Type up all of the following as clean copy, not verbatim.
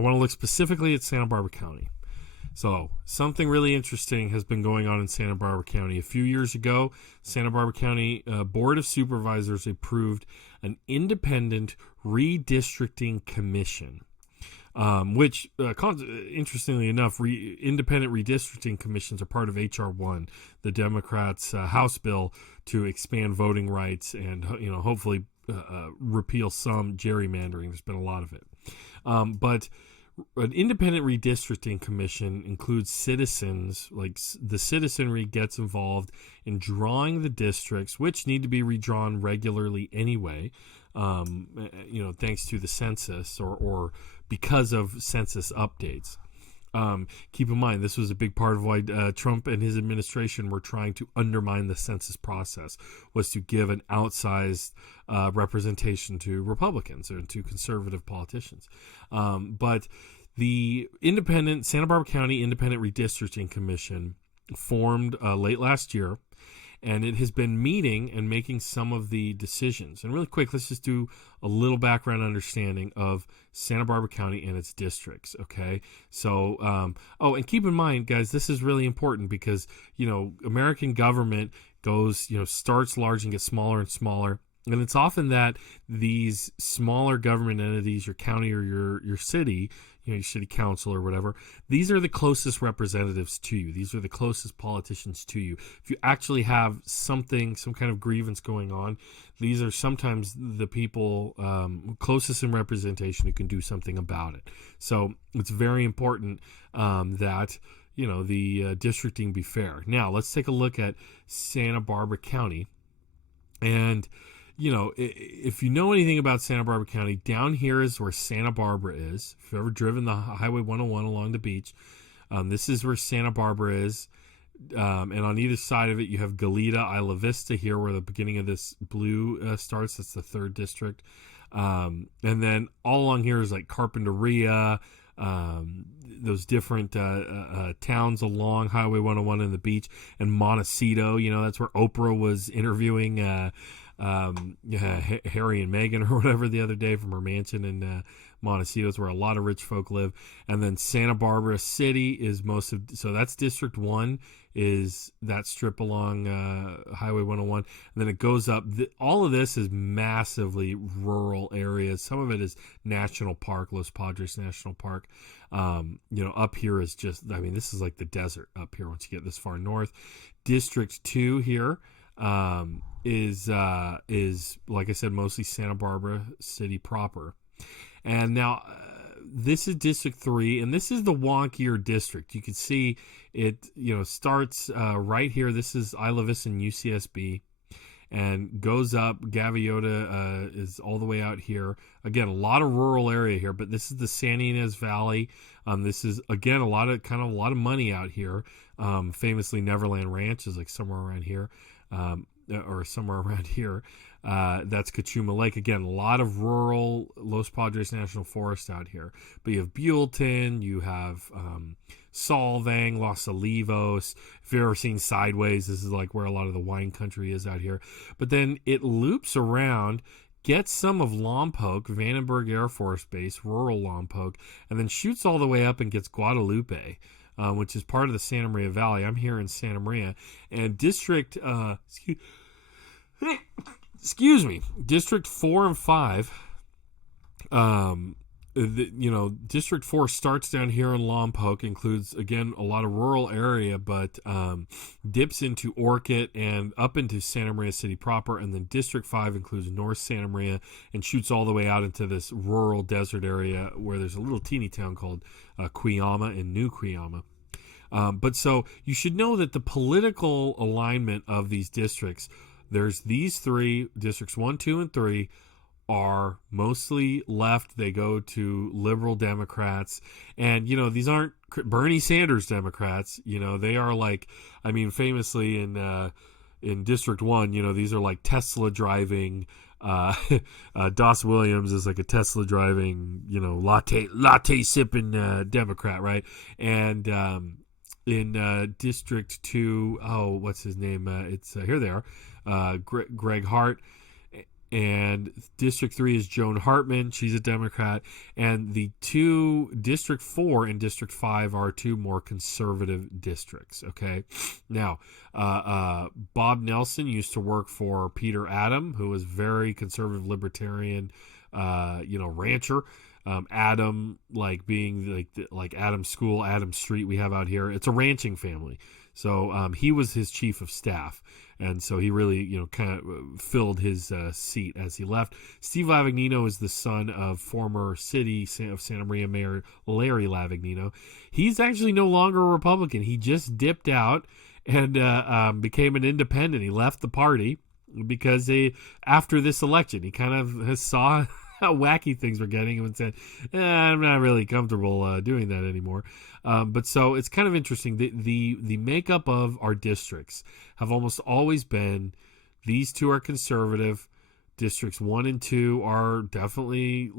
want to look specifically at Santa Barbara County. So something really interesting has been going on in Santa Barbara County. A few years ago, Santa Barbara County Board of Supervisors approved an independent redistricting commission, which, interestingly enough, independent redistricting commissions are part of H.R. 1, the Democrats' House bill to expand voting rights and, hopefully repeal some gerrymandering. There's been a lot of it. But an independent redistricting commission includes citizens, like the citizenry gets involved in drawing the districts, which need to be redrawn regularly anyway, thanks to the census or because of census updates. Keep in mind, this was a big part of why Trump and his administration were trying to undermine the census process, was to give an outsized representation to Republicans or to conservative politicians. But the Santa Barbara County Independent Redistricting Commission formed late last year, and it has been meeting and making some of the decisions. And really quick, let's just do a little background understanding of Santa Barbara County and its districts, okay? So, and keep in mind, guys, this is really important because, American government goes, starts large and gets smaller and smaller. And it's often that these smaller government entities, your county or your city, your city council or whatever, these are the closest representatives to you. These are the closest politicians to you. If you actually have some kind of grievance going on, these are sometimes the people closest in representation who can do something about it. So it's very important that the districting be fair. Now, let's take a look at Santa Barbara County. And if you know anything about Santa Barbara County, down here is where Santa Barbara is. If you've ever driven the Highway 101 along the beach, this is where Santa Barbara is. And on either side of it, you have Goleta, Isla Vista here, where the beginning of this blue starts. That's the 3rd district. And then all along here is like Carpinteria, those different towns along Highway 101 and the beach, and Montecito. That's where Oprah was interviewing Harry and Meghan or whatever the other day from her mansion in Montecito. It's where a lot of rich folk live. And then Santa Barbara City is so that's District 1, is that strip along Highway 101. And then it goes up. All of this is massively rural areas. Some of it is National Park, Los Padres National Park. Up here is just, this is like the desert up here once you get this far north. District 2 here is like I said, mostly Santa Barbara City proper. And now this is District 3, and this is the wonkier district. You can see it, starts right here. This is Isla Vista and UCSB, and goes up. Gaviota is all the way out here. Again, a lot of rural area here, but this is the Santa Ynez Valley. This is, again, a lot of money out here. Famously, Neverland Ranch is like somewhere around here. Or somewhere around here. That's Cachuma Lake. Again, a lot of rural Los Padres National Forest out here. But you have Buellton, you have Solvang, Los Olivos. If you've ever seen Sideways, this is like where a lot of the wine country is out here. But then it loops around, gets some of Lompoc, Vandenberg Air Force Base, rural Lompoc, and then shoots all the way up and gets Guadalupe, which is part of the Santa Maria Valley. I'm here in Santa Maria. And District... Excuse me, District 4 and 5, District 4 starts down here in Lompoc, includes, again, a lot of rural area, but dips into Orchid and up into Santa Maria City proper, and then District 5 includes North Santa Maria and shoots all the way out into this rural desert area where there's a little teeny town called Cuyama and New Cuyama. But so you should know that the political alignment of these districts, there's these 3, Districts 1, 2, and 3, are mostly left. They go to liberal Democrats. And, these aren't Bernie Sanders Democrats. They are like, famously in District 1, these are like Tesla driving. Doss Williams is like a Tesla driving, latte sipping Democrat, right? And in District 2, what's his name? It's here they are. Greg Hart And District 3 is Joan Hartman. She's a Democrat. And the two, District 4 and District 5 are two more conservative districts, okay? Now, Bob Nelson used to work for Peter Adam, who was very conservative libertarian, rancher. Adam, like being like Adam School, Adam Street we have out here. It's a ranching family. So he was his chief of staff. And so he really, kind of filled his seat as he left. Steve Lavagnino is the son of former city of Santa Maria Mayor Larry Lavagnino. He's actually no longer a Republican. He just dipped out and became an independent. He left the party because after this election, he kind of saw how wacky things were getting and said, I'm not really comfortable doing that anymore. But so it's kind of interesting. The makeup of our districts have almost always been, these two are conservative. Districts 1 and 2 are definitely,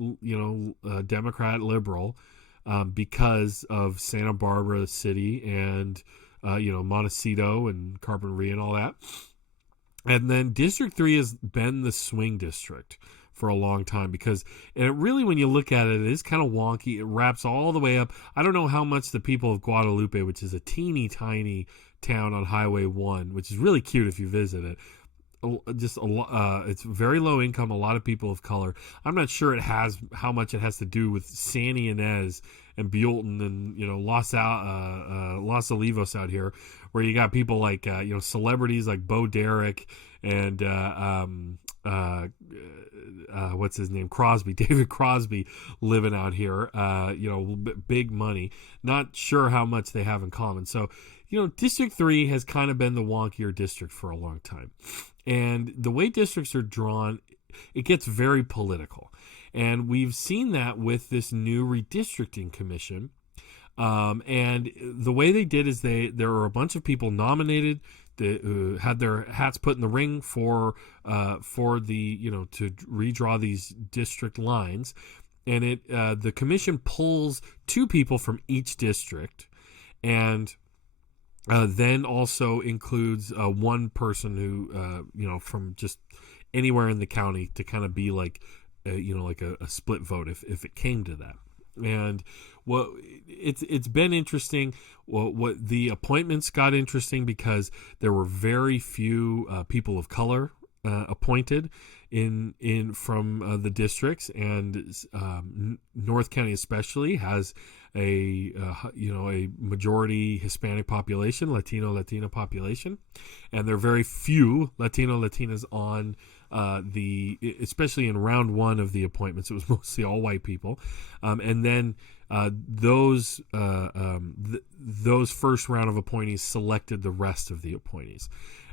Democrat liberal because of Santa Barbara City and, Montecito and Carpinteria and all that. And then District 3 has been the swing district for a long time because, and it really, when you look at it, it is kind of wonky. It wraps all the way up. I don't know how much the people of Guadalupe, which is a teeny tiny town on Highway 1, which is really cute if you visit it. It's very low income, a lot of people of color. I'm not sure how much it has to do with San Ynez and Buellton and Los Olivos out here, where you got people like celebrities like Bo Derek and what's his name, David Crosby, living out here. Big money. Not sure how much they have in common. So District 3 has kind of been the wonkier district for a long time. And the way districts are drawn, it gets very political. And we've seen that with this new redistricting commission. And the way they did is there were a bunch of people nominated who had their hats put in the ring for the to redraw these district lines. And the commission pulls 2 people from each district, and then also includes one person who from just anywhere in the county to kind of be like a split vote if it came to that. And it's been interesting. What the appointments got interesting because there were very few people of color appointed from the districts, and North County especially has a majority Hispanic population, Latina population, and there are very few Latinas on especially in round 1 of the appointments. It was mostly all white people, and then those first round of appointees selected the rest of the appointees.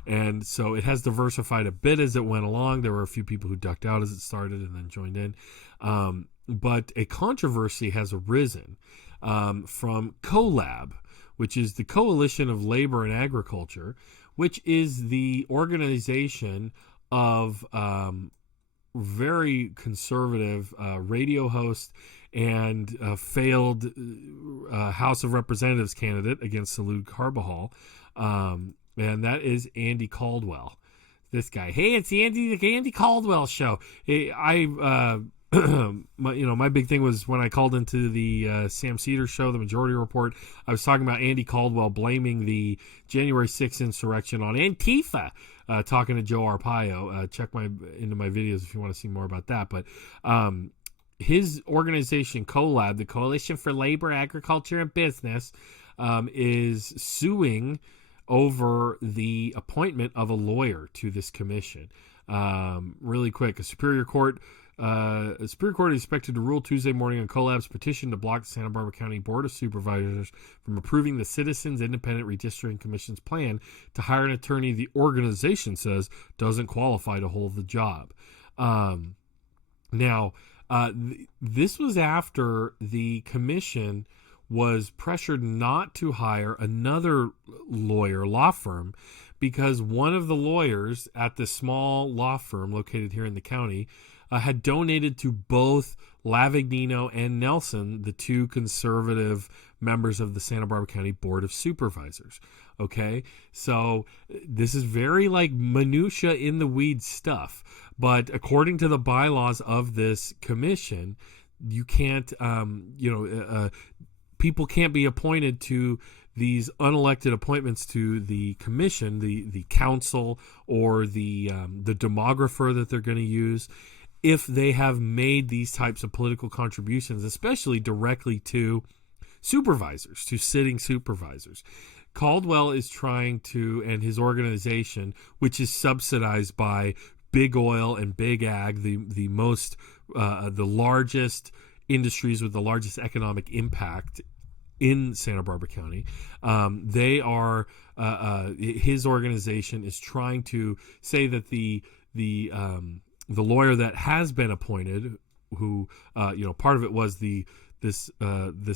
And so it has diversified a bit as it went along. There were a few people who ducked out as it started and then joined in. But a controversy has arisen from COLAB, which is the Coalition of Labor and Agriculture, which is the organization of very conservative radio host and failed House of Representatives candidate against Salud Carbajal. And that is Andy Caldwell. This guy. Hey, it's the Andy Caldwell show. Hey, my big thing was when I called into the Sam Cedar show, the Majority Report. I was talking about Andy Caldwell blaming the January 6th insurrection on Antifa. Talking to Joe Arpaio. Check into my videos if you want to see more about that. But his organization, COLAB, the Coalition for Labor, Agriculture, and Business, is suing over the appointment of a lawyer to this commission. Really quick, a Superior Court is expected to rule Tuesday morning on COLAB's petition to block the Santa Barbara County Board of Supervisors from approving the Citizens Independent Redistricting Commission's plan to hire an attorney the organization says doesn't qualify to hold the job. This was after the commission was pressured not to hire another law firm because one of the lawyers at the small law firm located here in the county had donated to both Lavagnino and Nelson, the 2 conservative members of the Santa Barbara County Board of Supervisors. Okay, so this is very like minutia in the weeds stuff. But according to the bylaws of this commission, you can't, people can't be appointed to these unelected appointments to the commission, the council, or the demographer that they're going to use, if they have made these types of political contributions, especially directly to supervisors, to sitting supervisors. Caldwell is trying to, and his organization, which is subsidized by big oil and big ag, the largest industries with the largest economic impact in Santa Barbara County. They are his organization is trying to say that the lawyer that has been appointed, who part of it was this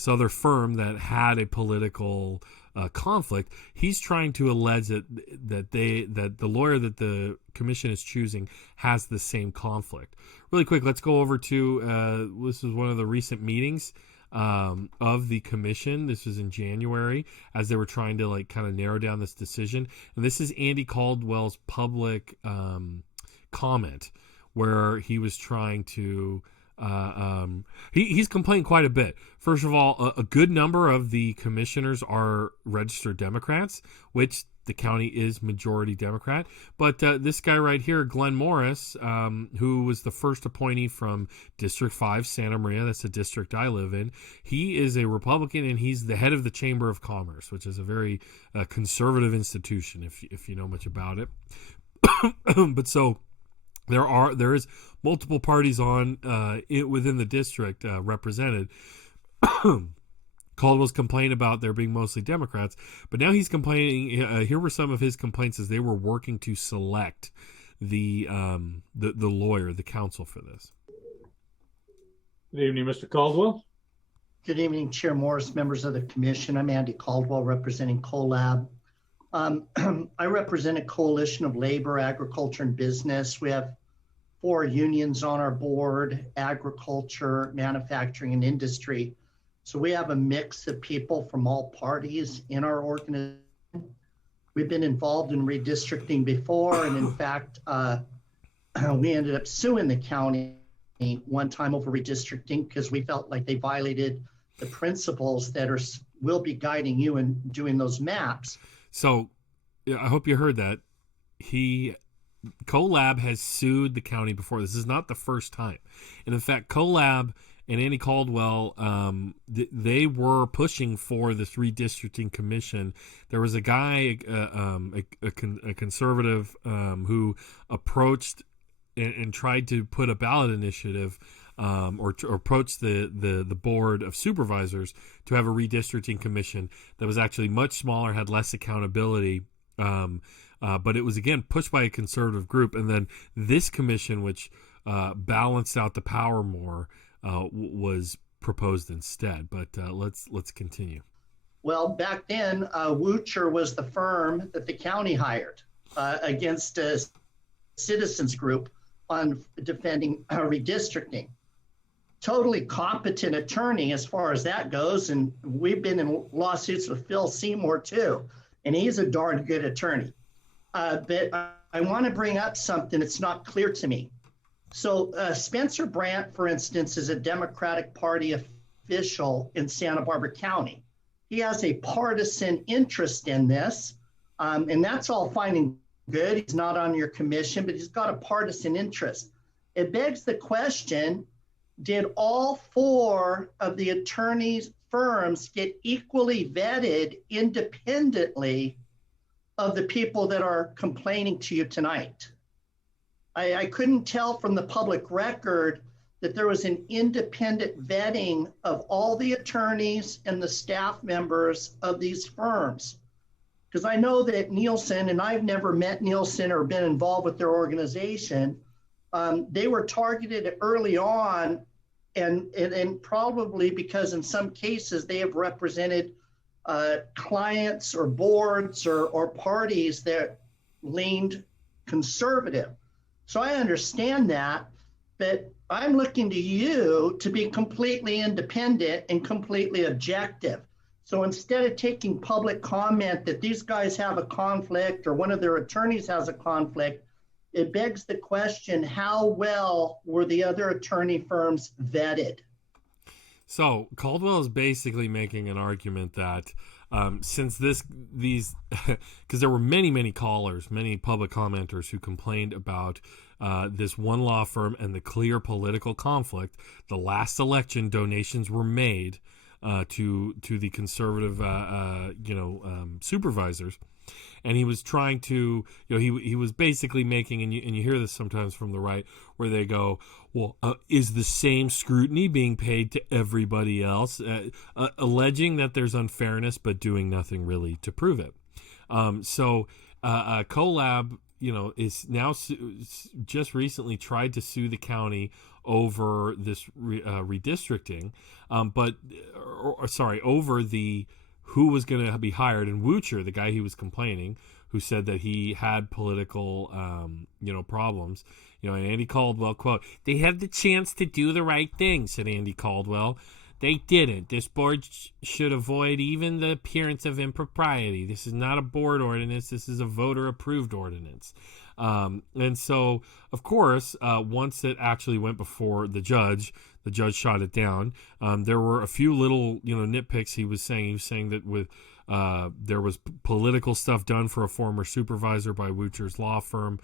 other firm that had a political conflict. He's trying to allege that the lawyer that the commission is choosing has the same conflict. Really quick, let's go over to this is one of the recent meetings of the commission. This was in January as they were trying to kind of narrow down this decision. And this is Andy Caldwell's public comment where he was trying to he's complained quite a bit. First of all, a good number of the commissioners are registered Democrats, which the county is majority Democrat. But this guy right here, Glenn Morris, who was the first appointee from District 5, Santa Maria, that's the district I live in, he is a Republican, and he's the head of the Chamber of Commerce, which is a very conservative institution, if you know much about it. But so there is multiple parties on within the district represented. Caldwell's complained about there being mostly Democrats, but now he's complaining. Here were some of his complaints as they were working to select the lawyer, the counsel for this. Good evening, Mr. Caldwell. Good evening, Chair Morris, members of the commission. I'm Andy Caldwell, representing COLAB. I represent a coalition of labor, agriculture, and business. We have 4 unions on our board: agriculture, manufacturing, and industry. So we have a mix of people from all parties in our organization. We've been involved in redistricting before, and in fact, we ended up suing the county one time over redistricting because we felt like they violated the principles that will be guiding you in doing those maps. So I hope you heard that. COLAB has sued the county before. This is not the first time. And in fact, COLAB and Andy Caldwell, they were pushing for this redistricting commission. There was a guy, a conservative, who approached and tried to put a ballot initiative or approach the board of supervisors to have a redistricting commission that was actually much smaller, had less accountability, but it was again pushed by a conservative group. And then this commission, which balanced out the power more, was proposed instead. But let's continue. Well, back then, Woocher was the firm that the county hired against a citizens group on defending redistricting. Totally competent attorney as far as that goes, and we've been in lawsuits with Phil Seymour too, and he's a darn good attorney. But I want to bring up something that's not clear to me. So Spencer Brandt, for instance, is a Democratic Party official in Santa Barbara County. He has a partisan interest in this, and that's all fine and good. He's not on your commission, but he's got a partisan interest. It begs the question, did all 4 of the attorneys' firms get equally vetted independently of the people that are complaining to you tonight? I couldn't tell from the public record that there was an independent vetting of all the attorneys and the staff members of these firms. Because I know that Nielsen, and I've never met Nielsen or been involved with their organization, they were targeted early on, and probably because in some cases they have represented clients or boards or parties that leaned conservative. So I understand that, but I'm looking to you to be completely independent and completely objective. So instead of taking public comment that these guys have a conflict or one of their attorneys has a conflict, it begs the question, how well were the other attorney firms vetted? So Caldwell is basically making an argument that since these, because there were many callers, many public commenters who complained about this one law firm and the clear political conflict. The last election, donations were made to the conservative, supervisors. And he was trying to, he was basically making, and you hear this sometimes from the right, where they go, well, is the same scrutiny being paid to everybody else? Alleging that there's unfairness, but doing nothing really to prove it. COLAB, is now just recently tried to sue the county over this redistricting, over the who was going to be hired. And Woocher, the guy he was complaining, who said that he had political, problems, and Andy Caldwell, quote, "They had the chance to do the right thing," said Andy Caldwell. "They didn't. This board should avoid even the appearance of impropriety. This is not a board ordinance. This is a voter-approved ordinance." And so, of course, once it actually went before the judge shot it down. There were a few little, nitpicks he was saying. He was saying that with there was political stuff done for a former supervisor by Woocher's law firm,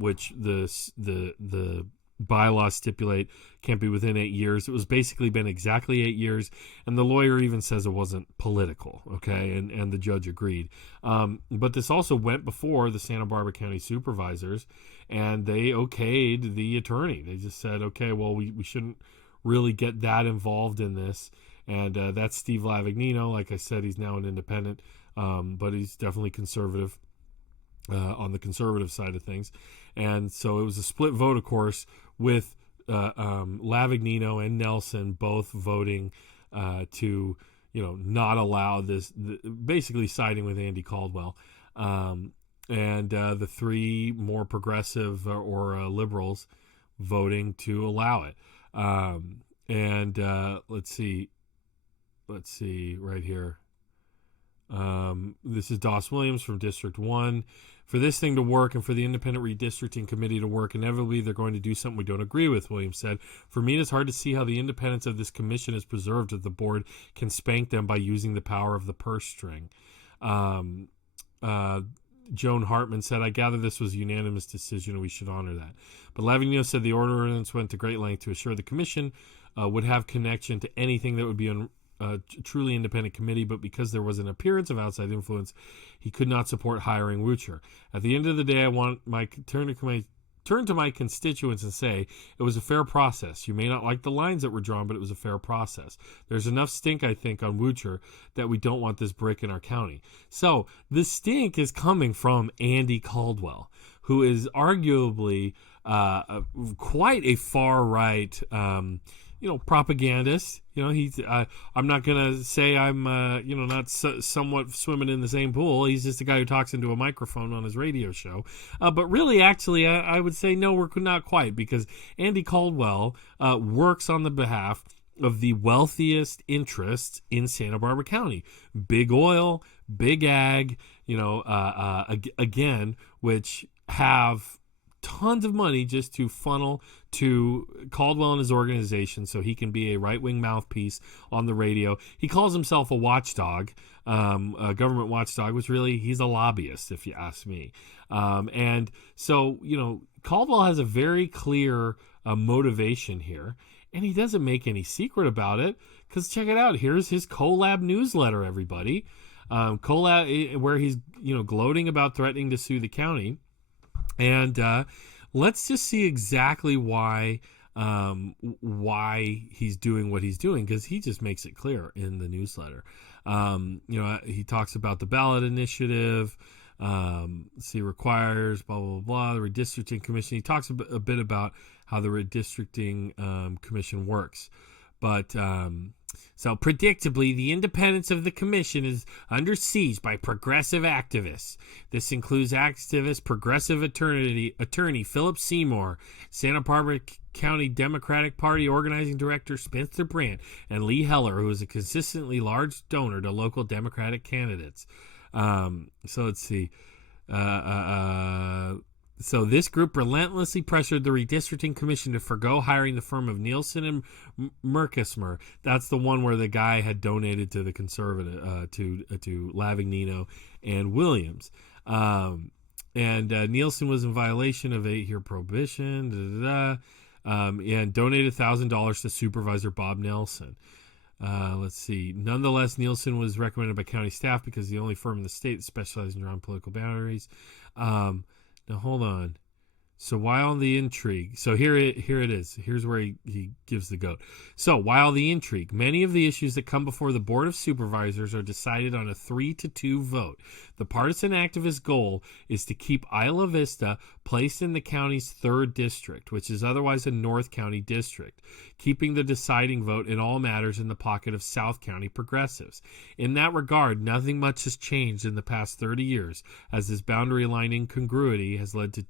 which the bylaws stipulate can't be within 8 years. It was basically been exactly 8 years, and the lawyer even says it wasn't political, okay, and the judge agreed. But this also went before the Santa Barbara County Supervisors, and they okayed the attorney. They just said, okay, well, we shouldn't really get that involved in this, and that's Steve Lavignino. Like I said, he's now an independent, but he's definitely conservative, on the conservative side of things. And so it was a split vote, of course, with Lavignino and Nelson both voting to, not allow this, basically siding with Andy Caldwell. And the three more progressive or liberals voting to allow it. Let's see right here. This is Doss Williams from District 1. "For this thing to work and for the independent redistricting committee to work, inevitably they're going to do something we don't agree with," Williams said. "For me, it's hard to see how the independence of this commission is preserved if the board can spank them by using the power of the purse string." Joan Hartman said, "I gather this was a unanimous decision and we should honor that." But Lavignino said the ordinance went to great length to assure the commission would have connection to anything that would be a truly independent committee, but because there was an appearance of outside influence, he could not support hiring Woocher. "At the end of the day, I want my turn to my constituents and say it was a fair process. You may not like the lines that were drawn, but it was a fair process. There's enough stink, I think, on Woocher that we don't want this brick in our county." So the stink is coming from Andy Caldwell, who is arguably quite a far right propagandist. He's I'm not gonna say I'm not somewhat swimming in the same pool. He's just a guy who talks into a microphone on his radio show. But really, actually, I would say no, we're not quite, because Andy Caldwell works on the behalf of the wealthiest interests in Santa Barbara County: big oil, big ag, again, which have tons of money just to funnel to Caldwell and his organization so he can be a right-wing mouthpiece on the radio. He calls himself a watchdog, a government watchdog, which really he's a lobbyist, if you ask me. And so, Caldwell has a very clear motivation here, and he doesn't make any secret about it, because check it out. Here's his COLAB newsletter, everybody. COLAB, where he's, gloating about threatening to sue the county. And let's just see exactly why he's doing what he's doing, because he just makes it clear in the newsletter. He talks about the ballot initiative. Requires blah blah blah, the redistricting commission. He talks a bit about how the redistricting commission works. But so predictably, the independence of the commission is under siege by progressive activists. This includes progressive attorney Philip Seymour, Santa Barbara County Democratic Party organizing director Spencer Brandt, and Lee Heller, who is a consistently large donor to local Democratic candidates. So let's see. So this group relentlessly pressured the Redistricting Commission to forgo hiring the firm of Nielsen and Merkismer. That's the one where the guy had donated to the conservative, to Lavignino and Williams. And Nielsen was in violation of 8-year prohibition, and donated $1,000 to Supervisor Bob Nelson. Let's see. Nonetheless, Nielsen was recommended by county staff because the only firm in the state that specializes in drawing political boundaries. Now, hold on. So while the intrigue, so here it is. Here's where he gives the goat. So while the intrigue, many of the issues that come before the Board of Supervisors are decided on a 3-2 vote. The partisan activist goal is to keep Isla Vista placed in the county's 3rd district, which is otherwise a North County district, keeping the deciding vote in all matters in the pocket of South County progressives. In that regard, nothing much has changed in the past 30 years, as this boundary line incongruity has led to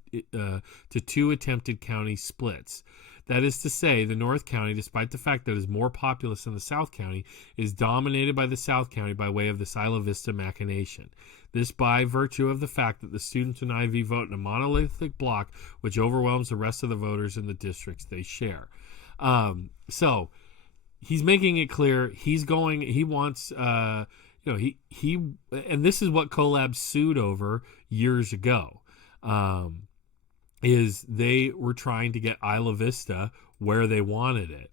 2 attempted county splits. That is to say, the North County, despite the fact that it is more populous than the South County, is dominated by the South County by way of this Isla Vista machination. This by virtue of the fact that the students in IV vote in a monolithic block which overwhelms the rest of the voters in the districts they share. So he's making it clear he wants, and this is what COLAB sued over years ago. Is they were trying to get Isla Vista where they wanted it,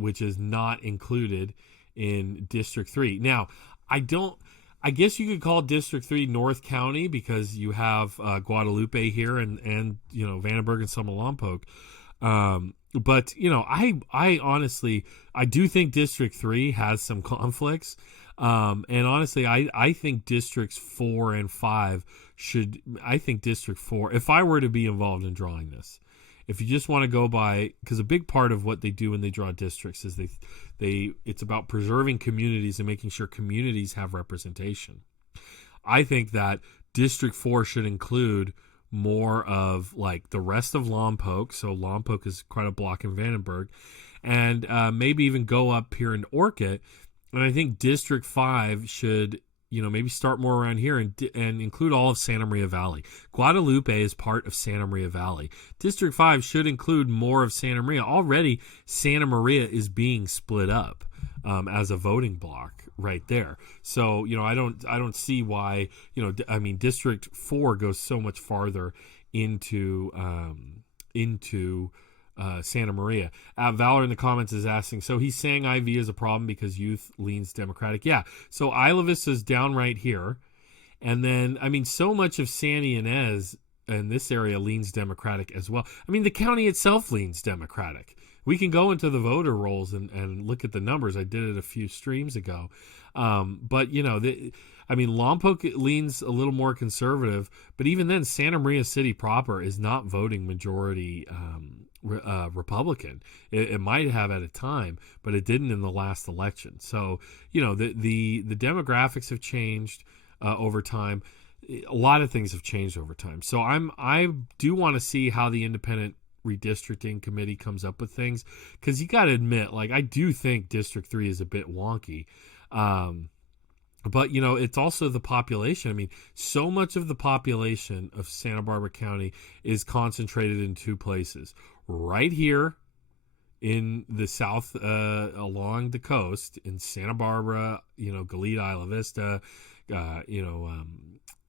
which is not included in District 3. Now, I guess you could call District 3 North County because you have Guadalupe here and Vandenberg and Lompoc. But I honestly, I do think District 3 has some conflicts. And honestly, I think Districts 4 and 5 I think District 4, if I were to be involved in drawing this, if you just want to go by, because a big part of what they do when they draw districts is it's about preserving communities and making sure communities have representation. I think that District 4 should include more of like the rest of Lompoc. So Lompoc is quite a block in Vandenberg, and maybe even go up here in Orchid. And I think District 5 should, maybe start more around here and include all of Santa Maria Valley. Guadalupe is part of Santa Maria Valley. District 5 should include more of Santa Maria. Already, Santa Maria is being split up as a voting block right there. So, I don't see why, District 4 goes so much farther into Santa Maria. Valor in the comments is asking, so he's saying IV is a problem because youth leans Democratic. Yeah, so Isla Vista is down right here. And then, so much of Santa Ynez and this area leans Democratic as well. The county itself leans Democratic. We can go into the voter rolls and look at the numbers. I did it a few streams ago. But, Lompoc leans a little more conservative. But even then, Santa Maria City proper is not voting majority Republican. It might have at a time, but it didn't in the last election. So, the demographics have changed over time. A lot of things have changed over time. So I do want to see how the independent redistricting committee comes up with things, because you got to admit, I do think District 3 is a bit wonky. But, it's also the population. So much of the population of Santa Barbara County is concentrated in 2 places. Right here in the south, along the coast in Santa Barbara, Goleta, Isla Vista,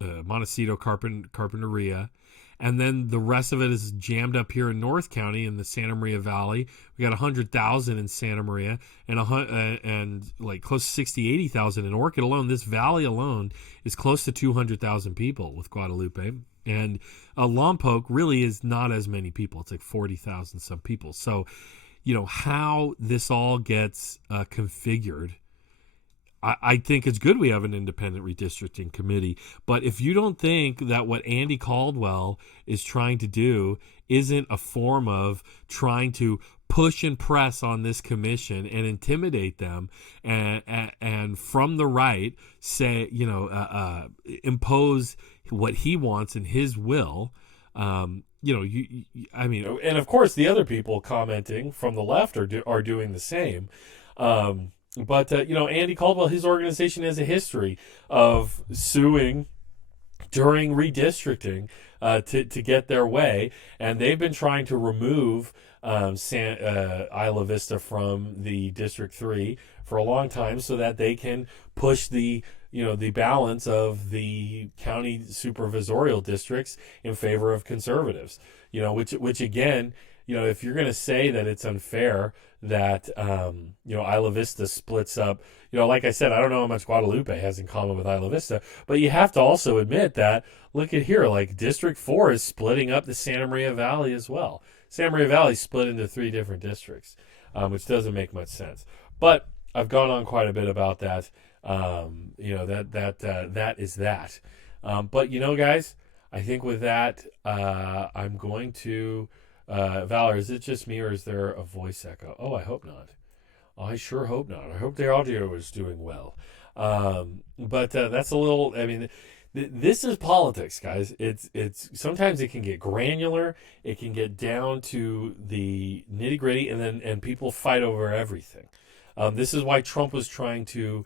Montecito, Carpinteria. And then the rest of it is jammed up here in North County in the Santa Maria Valley. We got 100,000 in Santa Maria and close to 80,000 in Orchid alone. This valley alone is close to 200,000 people with Guadalupe. And Lompoc really is not as many people. It's 40,000 some people. So, how this all gets configured, I think it's good we have an independent redistricting committee. But if you don't think that what Andy Caldwell is trying to do isn't a form of trying to push and press on this commission and intimidate them, and from the right say, impose what he wants and his will. I mean, and of course the other people commenting from the left are doing the same. But Andy Caldwell, his organization has a history of suing during redistricting to get their way, and they've been trying to remove Isla Vista from the District 3 for a long time so that they can push the balance of the county supervisorial districts in favor of conservatives. Which again, if you're going to say that it's unfair that Isla Vista splits up, like I said, I don't know how much Guadalupe has in common with Isla Vista, but you have to also admit that, look at here, like District 4 is splitting up the Santa Maria Valley as well. Santa Maria Valley split into 3 different districts, which doesn't make much sense. But I've gone on quite a bit about that. That is that. But guys, I think with that, I'm going to. Valor, is it just me or is there a voice echo? Oh, I hope not. I sure hope not. I hope the audio is doing well. But that's a little. I mean, this is politics, guys. It's sometimes it can get granular. It can get down to the nitty gritty, and people fight over everything. This is why Trump was trying to.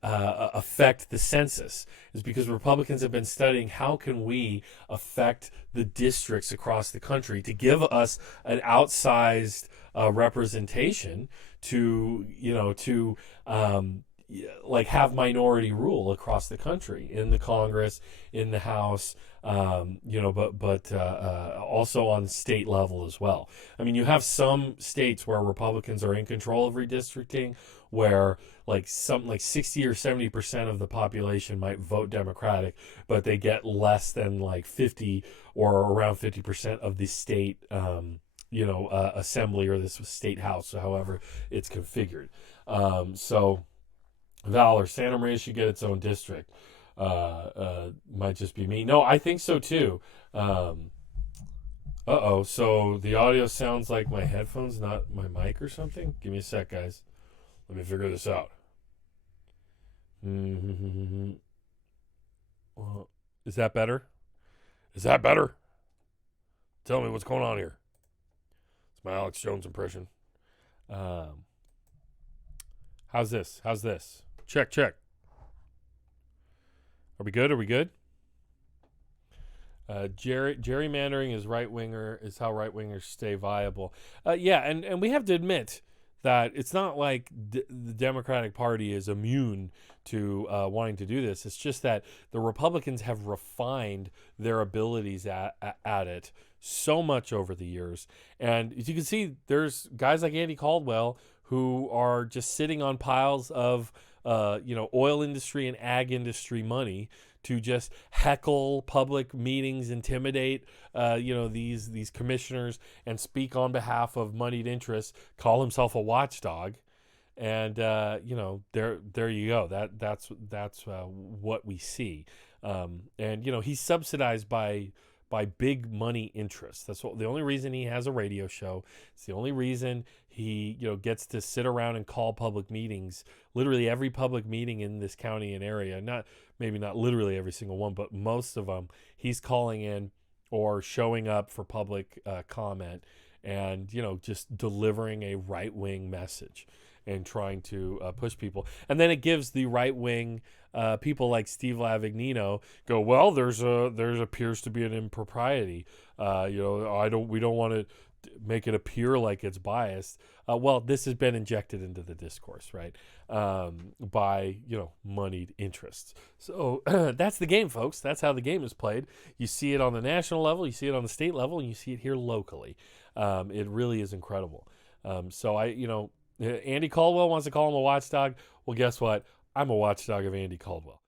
Affect the census, is because Republicans have been studying how can we affect the districts across the country to give us an outsized representation to have minority rule across the country in the Congress, in the House, but also on the state level as well. I mean, you have some states where Republicans are in control of redistricting, where like 60 or 70% of the population might vote Democratic, but they get less than like 50 or around 50% of the state, assembly or this state house, however it's configured. So Valor, Santa Maria should get its own district. Might just be me. No, I think so too. So the audio sounds like my headphones, not my mic or something. Give me a sec, guys. Let me figure this out. Well, is that better? Is that better? Tell me what's going on here. It's my Alex Jones impression. How's this? Check. Are we good? Gerrymandering is how right wingers stay viable. And we have to admit that it's not like the Democratic Party is immune to wanting to do this. It's just that the Republicans have refined their abilities at it so much over the years. And as you can see, there's guys like Andy Caldwell who are just sitting on piles of oil industry and ag industry money to just heckle public meetings, intimidate these commissioners, and speak on behalf of moneyed interests, call himself a watchdog, and there you go. That's what we see, and he's subsidized by big money interests. That's the only reason he has a radio show. It's the only reason he gets to sit around and call public meetings. Literally every public meeting in this county and area, maybe not literally every single one, but most of them, he's calling in or showing up for public comment, and just delivering a right-wing message and trying to push people. And then it gives the right-wing people like Steve Lavignino go, well, there's appears to be an impropriety. We don't want to make it appear like it's biased. Well, this has been injected into the discourse, right? By moneyed interests. So that's the game, folks. That's how the game is played. You see it on the national level, you see it on the state level, and you see it here locally. It really is incredible. Andy Caldwell wants to call him a watchdog. Well, guess what? I'm a watchdog of Andy Caldwell.